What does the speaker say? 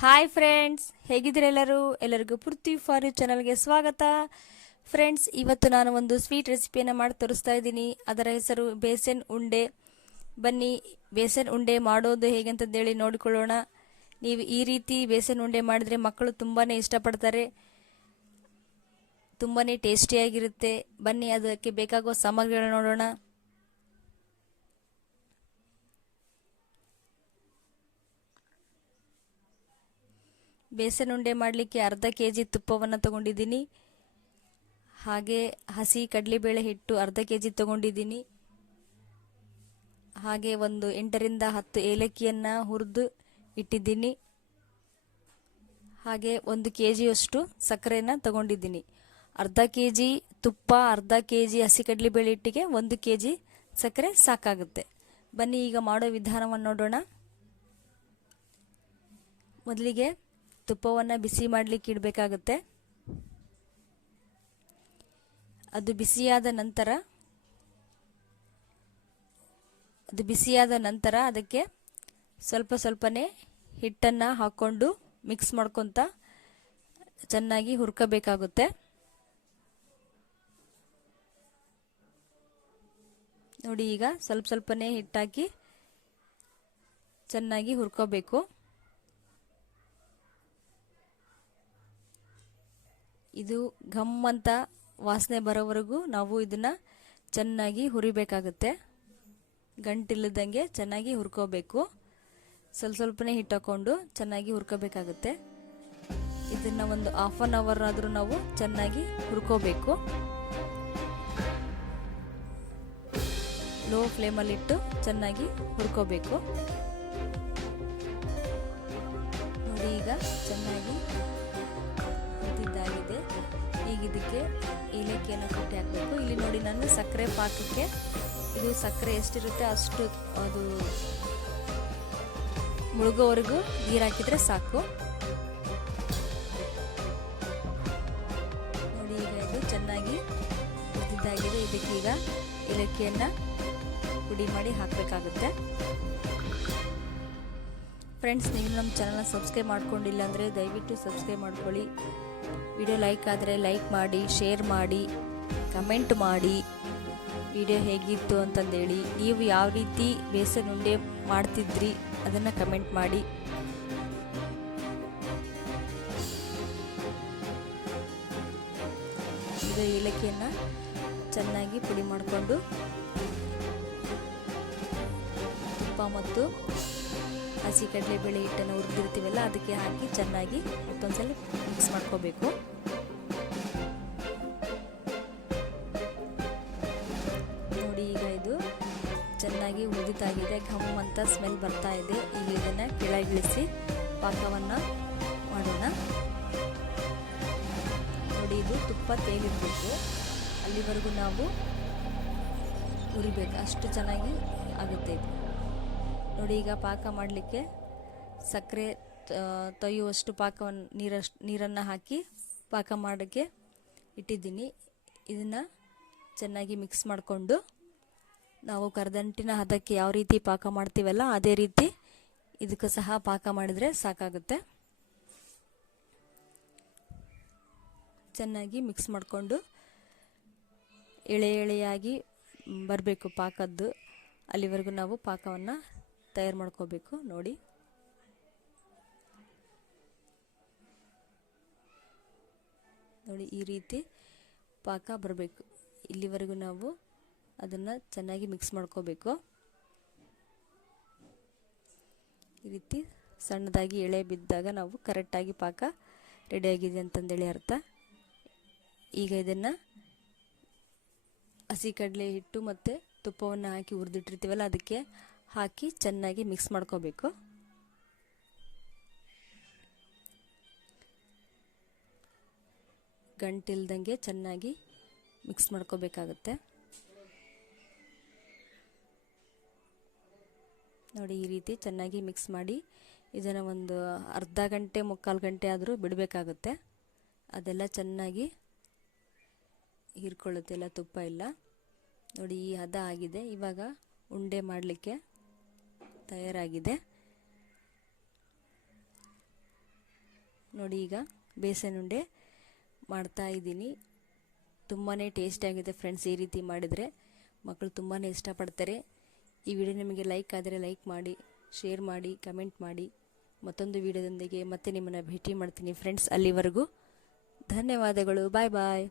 Hi friends ಹೇಗಿದ್ದೀರ ಎಲ್ಲರೂ? ಎಲ್ಲರಿಗೂ ಪೃಥ್ವಿ ಫಾರ್ ಯು ಚಾನಲ್ಗೆ ಸ್ವಾಗತ. ಫ್ರೆಂಡ್ಸ್ ಇವತ್ತು ನಾನು ಒಂದು ಸ್ವೀಟ್ ರೆಸಿಪಿಯನ್ನು ಮಾಡಿ ತೋರಿಸ್ತಾ ಇದ್ದೀನಿ. ಅದರ ಹೆಸರು ಬೇಸನ್ ಉಂಡೆ. ಬನ್ನಿ, ಬೇಸನ್ ಉಂಡೆ ಮಾಡೋದು ಹೇಗೆ ಅಂತಂದೇಳಿ ನೋಡಿಕೊಳ್ಳೋಣ. ನೀವು ಈ ರೀತಿ ಬೇಸನ್ ಉಂಡೆ ಮಾಡಿದರೆ ಮಕ್ಕಳು ತುಂಬಾ ಇಷ್ಟಪಡ್ತಾರೆ. ತುಂಬಾ ಟೇಸ್ಟಿಯಾಗಿರುತ್ತೆ. ಬನ್ನಿ, ಅದಕ್ಕೆ ಬೇಕಾಗುವ ಸಾಮಗ್ರಿಗಳನ್ನ ನೋಡೋಣ. ಬೇಸನ್ ಉಂಡೆ ಮಾಡಲಿಕ್ಕೆ ಅರ್ಧ ಕೆ ಜಿ ತುಪ್ಪವನ್ನು ತಗೊಂಡಿದ್ದೀನಿ. ಹಾಗೆ ಹಸಿ ಕಡಲೆಬೇಳೆ ಹಿಟ್ಟು ಅರ್ಧ ಕೆ ಜಿ ತಗೊಂಡಿದ್ದೀನಿ. ಹಾಗೆ ಒಂದು ಎಂಟರಿಂದ ಹತ್ತು ಏಲಕ್ಕಿಯನ್ನು ಹುರಿದು ಇಟ್ಟಿದ್ದೀನಿ. ಹಾಗೆ ಒಂದು ಕೆ ಜಿಯಷ್ಟು ಸಕ್ಕರೆಯನ್ನು ತಗೊಂಡಿದ್ದೀನಿ. ಅರ್ಧ ಕೆ ಜಿ ತುಪ್ಪ, ಅರ್ಧ ಕೆ ಜಿ ಹಸಿ ಕಡಲೆಬೇಳೆ ಹಿಟ್ಟಿಗೆ ಒಂದು ಕೆ ಜಿ ಸಕ್ಕರೆ ಸಾಕಾಗುತ್ತೆ. ಬನ್ನಿ, ಈಗ ಮಾಡೋ ವಿಧಾನವನ್ನು ನೋಡೋಣ. ಮೊದಲಿಗೆ ತುಪ್ಪವನ್ನು ಬಿಸಿ ಮಾಡಲಿಕ್ಕೆ ಇಡಬೇಕಾಗುತ್ತೆ. ಅದು ಬಿಸಿಯಾದ ನಂತರ, ಅದು ಬಿಸಿಯಾದ ನಂತರ ಅದಕ್ಕೆ ಸ್ವಲ್ಪ ಸ್ವಲ್ಪನೇ ಹಿಟ್ಟನ್ನು ಹಾಕ್ಕೊಂಡು ಮಿಕ್ಸ್ ಮಾಡ್ಕೊತ ಚೆನ್ನಾಗಿ ಹುರ್ಕೋಬೇಕಾಗುತ್ತೆ. ನೋಡಿ ಈಗ ಸ್ವಲ್ಪ ಸ್ವಲ್ಪನೇ ಹಿಟ್ಟಾಕಿ ಚೆನ್ನಾಗಿ ಹುರ್ಕೋಬೇಕು. ಇದು ಘಮ್ ಅಂತ ವಾಸನೆ ಬರೋವರೆಗೂ ನಾವು ಇದನ್ನು ಚೆನ್ನಾಗಿ ಹುರಿಬೇಕಾಗುತ್ತೆ. ಗಂಟಿಲ್ಲದಂಗೆ ಚೆನ್ನಾಗಿ ಹುರ್ಕೋಬೇಕು. ಸ್ವಲ್ಪ ಸ್ವಲ್ಪನೇ ಹಿಟ್ಟು ಹಾಕ್ಕೊಂಡು ಚೆನ್ನಾಗಿ ಹುರ್ಕೋಬೇಕಾಗುತ್ತೆ. ಇದನ್ನು ಒಂದು ಹಾಫ್ ಆನ್ ಅವರ್ ಆದರೂ ನಾವು ಚೆನ್ನಾಗಿ ಹುರ್ಕೋಬೇಕು. ಲೋ ಫ್ಲೇಮಲ್ಲಿಟ್ಟು ಚೆನ್ನಾಗಿ ಹುರ್ಕೋಬೇಕು. ನೋಡಿ ಈಗ ಚೆನ್ನಾಗಿ ಹುರಿದಿದ್ದಾಗಿದೆ ಈಗ ಇದಕ್ಕೆ ಏಲಕ್ಕಿಯನ್ನು ಕಟ್ಟಿ ಹಾಕಬೇಕು. ಇಲ್ಲಿ ನೋಡಿ ನಾನು ಸಕ್ಕರೆ ಪಾಕಕ್ಕೆ ಇದು ಸಕ್ಕರೆ ಎಷ್ಟಿರುತ್ತೆ ಅಷ್ಟು ಅದು ಮುಳುಗೋವರೆಗೂ ನೀರು ಹಾಕಿದರೆ ಸಾಕು. ನೋಡಿ ಈಗ ಇದು ಚೆನ್ನಾಗಿ ಹುರಿದಿದ್ದಾಗಿದೆ ಇದಕ್ಕೀಗ ಏಲಕ್ಕಿಯನ್ನು ಪುಡಿ ಮಾಡಿ ಹಾಕಬೇಕಾಗುತ್ತೆ. ಫ್ರೆಂಡ್ಸ್ ನೀವು ನಮ್ಮ ಚಾನಲ್ನ ಸಬ್ಸ್ಕ್ರೈಬ್ ಮಾಡ್ಕೊಂಡಿಲ್ಲ ಅಂದರೆ ದಯವಿಟ್ಟು ಸಬ್ಸ್ಕ್ರೈಬ್ ಮಾಡ್ಕೊಳ್ಳಿ. ವಿಡಿಯೋ ಲೈಕ್ ಆದರೆ ಲೈಕ್ ಮಾಡಿ, ಶೇರ್ ಮಾಡಿ, ಕಮೆಂಟ್ ಮಾಡಿ. ವಿಡಿಯೋ ಹೇಗಿತ್ತು ಅಂತಂದೇಳಿ, ನೀವು ಯಾವ ರೀತಿ ಬೇಸನ್ ಉಂಡೆ ಮಾಡ್ತಿದ್ರಿ ಅದನ್ನು ಕಮೆಂಟ್ ಮಾಡಿ. ಇದೇ ಏಲಕ್ಕಿಯನ್ನು ಚೆನ್ನಾಗಿ ಪುಡಿ ಮಾಡಿಕೊಂಡು ತುಪ್ಪ ಮತ್ತು ಹಸಿ ಕಡಲೆಬೇಳೆ ಹಿಟ್ಟನ್ನು ಹುರಿದಿರ್ತೀವಲ್ಲ, ಅದಕ್ಕೆ ಹಾಕಿ ಚೆನ್ನಾಗಿ ಮತ್ತೊಂದ್ಸಲ ಮಿಕ್ಸ್ ಮಾಡ್ಕೋಬೇಕು. ನೋಡಿ ಈಗ ಇದು ಚೆನ್ನಾಗಿ ಉದಿತಾಗಿದೆ ಘಮ್ ಅಂತ ಸ್ಮೆಲ್ ಬರ್ತಾ ಇದೆ. ಈಗ ಇದನ್ನು ಕೆಳಗಿಳಿಸಿ ಪಾಕವನ್ನು ಮಾಡೋಣ. ನೋಡಿ ಇದು ತುಪ್ಪ ತೇಲಿರಬೇಕು. ಅಲ್ಲಿವರೆಗೂ ನಾವು ಉರಿಬೇಕು. ಅಷ್ಟು ಚೆನ್ನಾಗಿ ಆಗುತ್ತೆ ನೋಡಿ ಈಗ ಪಾಕ ಮಾಡಲಿಕ್ಕೆ ಸಕ್ಕರೆ ತೊಯ್ಯುವಷ್ಟು ಪಾಕವನ್ನು ನೀರಷ್ಟು, ನೀರನ್ನು ಹಾಕಿ ಪಾಕ ಮಾಡೋಕ್ಕೆ ಇಟ್ಟಿದ್ದೀನಿ. ಇದನ್ನು ಚೆನ್ನಾಗಿ ಮಿಕ್ಸ್ ಮಾಡಿಕೊಂಡು ನಾವು ಕರದಂಟಿನ ಹದಕ್ಕೆ ಯಾವ ರೀತಿ ಪಾಕ ಮಾಡ್ತೀವಲ್ಲ ಅದೇ ರೀತಿ ಇದಕ್ಕೂ ಸಹ ಪಾಕ ಮಾಡಿದರೆ ಸಾಕಾಗುತ್ತೆ. ಚೆನ್ನಾಗಿ ಮಿಕ್ಸ್ ಮಾಡಿಕೊಂಡು ಎಳೆ ಎಳೆಯಾಗಿ ಬರಬೇಕು ಪಾಕದ್ದು. ಅಲ್ಲಿವರೆಗೂ ನಾವು ಪಾಕವನ್ನು ತಯಾರು ಮಾಡ್ಕೋಬೇಕು. ನೋಡಿ. ನೋಡಿ ಈ ರೀತಿ ಪಾಕ ಬರಬೇಕು. ಇಲ್ಲಿವರೆಗೂ ನಾವು ಅದನ್ನು ಚೆನ್ನಾಗಿ ಮಿಕ್ಸ್ ಮಾಡ್ಕೋಬೇಕು. ಈ ರೀತಿ ಸಣ್ಣದಾಗಿ ಎಳೆ ಬಿದ್ದಾಗ ನಾವು ಕರೆಕ್ಟಾಗಿ ಪಾಕ ರೆಡಿಯಾಗಿದೆ ಅಂತಂದೇಳಿ ಅರ್ಥ. ಈಗ ಇದನ್ನು ಹಸಿ ಕಡಲೆ ಹಿಟ್ಟು ಮತ್ತು ತುಪ್ಪವನ್ನು ಹಾಕಿ ಹುರಿದಿಟ್ಟಿರ್ತೀವಲ್ಲ ಅದಕ್ಕೆ ಹಾಕಿ ಚೆನ್ನಾಗಿ ಮಿಕ್ಸ್ ಮಾಡ್ಕೋಬೇಕು. ಗಂಟಿಲ್ದಂಗೆ ಚೆನ್ನಾಗಿ ಮಿಕ್ಸ್ ಮಾಡ್ಕೋಬೇಕಾಗುತ್ತೆ. ನೋಡಿ, ಈ ರೀತಿ ಚೆನ್ನಾಗಿ ಮಿಕ್ಸ್ ಮಾಡಿ ಇದನ್ನು ಒಂದು ಅರ್ಧ ಗಂಟೆ, ಮುಕ್ಕಾಲು ಗಂಟೆ ಆದರೂ ಬಿಡಬೇಕಾಗುತ್ತೆ. ಅದೆಲ್ಲ ಚೆನ್ನಾಗಿ ಹೀರ್ಕೊಳ್ಳುತ್ತೆ, ಎಲ್ಲ ತುಪ್ಪ ಇಲ್ಲ ನೋಡಿ, ಈ ಹದ ಆಗಿದೆ. ಇವಾಗ ಉಂಡೆ ಮಾಡಲಿಕ್ಕೆ ತಯಾರಾಗಿದೆ. ನೋಡಿ, ಈಗ ಬೇಸನ್ ಉಂಡೆ. ಮಾಡ್ತಾ ಇದ್ದೀನಿ. ತುಂಬಾ ಟೇಸ್ಟಿಯಾಗಿದೆ ಫ್ರೆಂಡ್ಸ್ ಈ ರೀತಿ ಮಾಡಿದರೆ. ಮಕ್ಕಳು ತುಂಬಾ ಇಷ್ಟಪಡ್ತಾರೆ. ಈ ವಿಡಿಯೋ ನಿಮಗೆ ಲೈಕ್ ಆದರೆ ಲೈಕ್ ಮಾಡಿ ಶೇರ್ ಮಾಡಿ ಕಮೆಂಟ್ ಮಾಡಿ. ಮತ್ತೊಂದು ವಿಡಿಯೋದೊಂದಿಗೆ ಮತ್ತೆ ನಿಮ್ಮನ್ನು ಭೇಟಿ ಮಾಡ್ತೀನಿ ಫ್ರೆಂಡ್ಸ್ ಅಲ್ಲಿವರೆಗೂ. ಧನ್ಯವಾದಗಳು. ಬಾಯ್ ಬಾಯ್